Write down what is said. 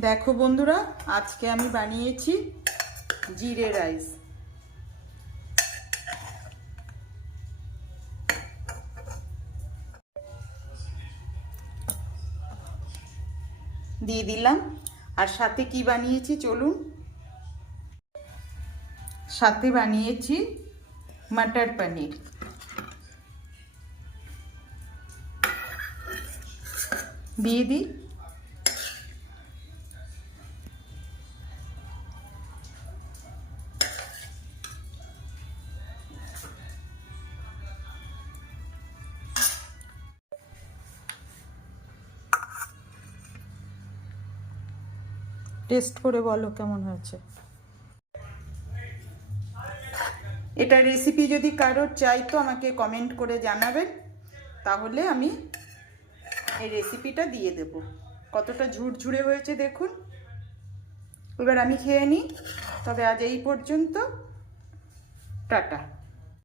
দেখো বন্ধুরা, আজকে আমি বানিয়েছি জিরে রাইস। দিয়ে দিলাম। আর সাথে কি বানিয়েছি চলুন। সাথে বানিয়েছি মটর পনির। দিয়ে দিই। টেস্ট করে বলো কেমন হয়েছে। এটা রেসিপি যদি কারোর চাই তো আমাকে কমেন্ট করে জানাবেন, তাহলে আমি এই রেসিপিটা দিয়ে দেব। কতটা ঝুরঝুরে হয়েছে দেখুন। এবার আমি খেয়ে নিই। তবে আজ এই পর্যন্ত। টাটা।